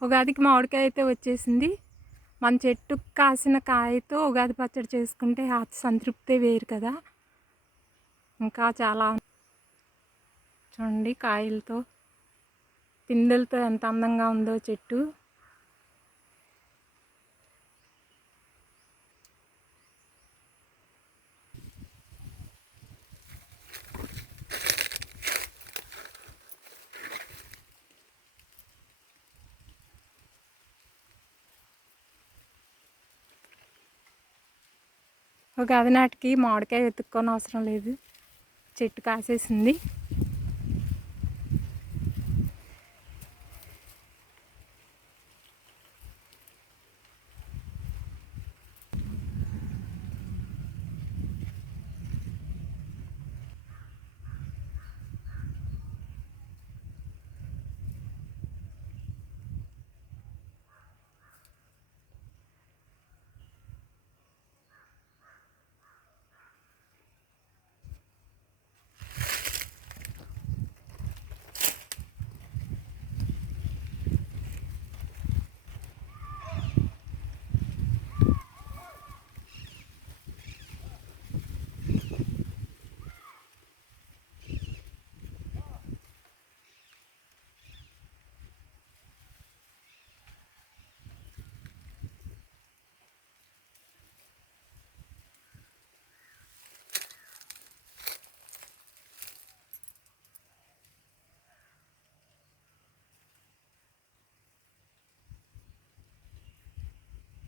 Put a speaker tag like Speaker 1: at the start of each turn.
Speaker 1: ఉగాదికి మామిడికాయ అయితే వచ్చేసింది. మన చెట్టు కాసిన కాయతో ఉగాది పచ్చడి చేసుకుంటే ఆ సంతృప్తే వేరు కదా. ఇంకా చాలా చూడండి కాయలతో పిందెలతో ఎంత అందంగా ఉందో చెట్టు. ఒక గది నాటికి మామిడికాయ వెతుక్కొని అవసరం లేదు. చెట్టు కాసేసింది.